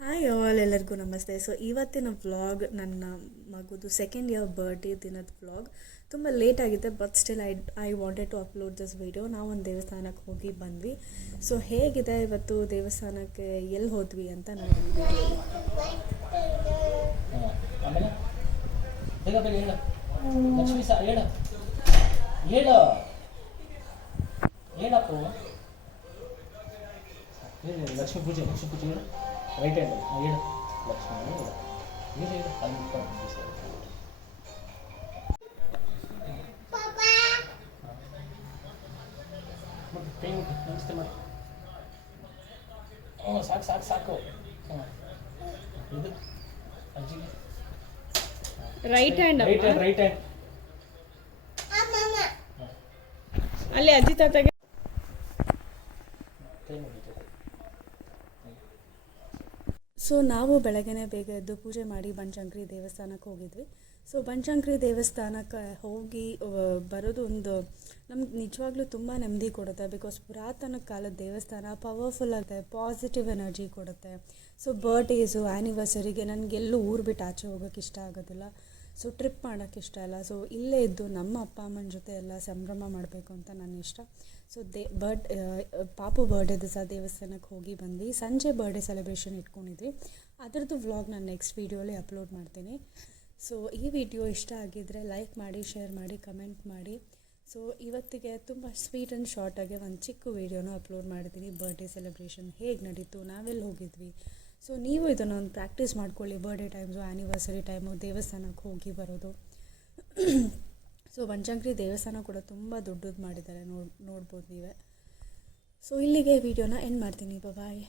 Hi all, ಎಲ್ಲರಿಗೂ ನಮಸ್ತೆ. So ಇವತ್ತಿನ ವ್ಲಾಗ್ ನನ್ನ ಮಗುದು ಸೆಕೆಂಡ್ ಇಯರ್ ಬರ್ಡೇ ದಿನದ ವ್ಲಾಗ್. ತುಂಬ ಲೇಟ್ ಆಗಿದೆ, but still I wanted to upload this video. ನಾವೊಂದು ದೇವಸ್ಥಾನಕ್ಕೆ ಹೋಗಿ ಬಂದ್ವಿ. ಸೊ ಹೇಗಿದೆ ಇವತ್ತು ದೇವಸ್ಥಾನಕ್ಕೆ, ಎಲ್ಲಿ ಹೋದ್ವಿ ಅಂತ ನೋಡಿ. ಲಕ್ಷ್ಮೀ ಪೂಜೆ ರೈಟ್ ಹ್ಯಾಂಡ್ ಹೇಳು ಲಕ್ಷ್ಮೀ ಹೇಳು ಅಲ್ಲಿ ಕೈ ಮುಟ್ಟಿ ನಮಸ್ತೆ ಮಾಡಿ. ಹ್ಞೂ ಸಾಕು ಸಾಕು ಸಾಕು. ಹಾಂ ಇದು ಅಜ್ಜಿಗೆ right hand right hand right hand ಅಲ್ಲಿ ಅಜ್ಜಿ ತಾತಗೆ ಕೈ ಮುಗಿತು. ಸೊ ನಾವು ಬೆಳಗ್ಗೆನೇ ಬೇಗ ಎದ್ದು ಪೂಜೆ ಮಾಡಿ ಬನಶಂಕರಿ ದೇವಸ್ಥಾನಕ್ಕೆ ಹೋಗಿದ್ವಿ. ಸೊ ಬನಶಂಕರಿ ದೇವಸ್ಥಾನಕ್ಕೆ ಹೋಗಿ ಬರೋದು ಒಂದು ನಮ್ಗೆ ನಿಜವಾಗ್ಲೂ ತುಂಬ ನೆಮ್ಮದಿ ಕೊಡುತ್ತೆ. ಬಿಕಾಸ್ ಪುರಾತನ ಕಾಲದ ದೇವಸ್ಥಾನ ಪವರ್ಫುಲ್ ಆಗುತ್ತೆ, ಪಾಸಿಟಿವ್ ಎನರ್ಜಿ ಕೊಡುತ್ತೆ. ಸೊ ಬರ್ಡೇಸು ಆ್ಯನಿವರ್ಸರಿಗೆ ನನಗೆಲ್ಲೂ ಊರು ಬಿಟ್ಟು ಆಚೆ ಹೋಗೋಕ್ಕೆ ಇಷ್ಟ ಆಗೋದಿಲ್ಲ. ಸೊ ಟ್ರಿಪ್ ಮಾಡೋಕ್ಕೆ ಇಷ್ಟ ಇಲ್ಲ. ಸೊ ಇಲ್ಲೇ ಇದ್ದು ನಮ್ಮ ಅಪ್ಪ ಅಮ್ಮನ ಜೊತೆ ಎಲ್ಲ ಸಂಭ್ರಮ ಮಾಡಬೇಕು ಅಂತ ನನ್ನ ಇಷ್ಟ. ಸೊ ಪಾಪು ಬರ್ಡೇ ದಿವಸ ದೇವಸ್ಥಾನಕ್ಕೆ ಹೋಗಿ ಬಂದ್ವಿ. ಸಂಜೆ ಬರ್ಡೇ ಸೆಲೆಬ್ರೇಷನ್ ಇಟ್ಕೊಂಡಿದ್ವಿ. ಅದರದ್ದು ವ್ಲಾಗ್ ನಾನು ನೆಕ್ಸ್ಟ್ ವೀಡಿಯೋಲಿ ಅಪ್ಲೋಡ್ ಮಾಡ್ತೀನಿ. ಸೊ ಈ ವಿಡಿಯೋ ಇಷ್ಟ ಆಗಿದ್ದರೆ ಲೈಕ್ ಮಾಡಿ, ಶೇರ್ ಮಾಡಿ, ಕಮೆಂಟ್ ಮಾಡಿ. ಸೊ ಇವತ್ತಿಗೆ ತುಂಬ ಸ್ವೀಟ್ ಆ್ಯಂಡ್ ಶಾರ್ಟಾಗಿ ಒಂದು ಚಿಕ್ಕ ವೀಡಿಯೋನ ಅಪ್ಲೋಡ್ ಮಾಡಿದ್ದೀನಿ. ಬರ್ಡೇ ಸೆಲೆಬ್ರೇಷನ್ ಹೇಗೆ ನಡೀತು, ನಾವೆಲ್ಲಿ ಹೋಗಿದ್ವಿ. ಸೊ ನೀವು ಇದನ್ನು ಒಂದು ಪ್ರಾಕ್ಟೀಸ್ ಮಾಡ್ಕೊಳ್ಳಿ. ಬರ್ಡೇ ಟೈಮ್ಸು, ಆ್ಯನಿವರ್ಸರಿ ಟೈಮು ದೇವಸ್ಥಾನಕ್ಕೆ ಹೋಗಿ ಬರೋದು. ಸೊ ಬನಶಂಕರಿ ದೇವಸ್ಥಾನ ಕೂಡ ತುಂಬ ದೊಡ್ಡದು ಮಾಡಿದ್ದಾರೆ, ನೋಡ್ಬೋದು ನೀವೇ. ಸೊ ಇಲ್ಲಿಗೆ ವಿಡಿಯೋನ ಎಂಡ್ ಮಾಡ್ತೀನಿ. ಬಾಯ್.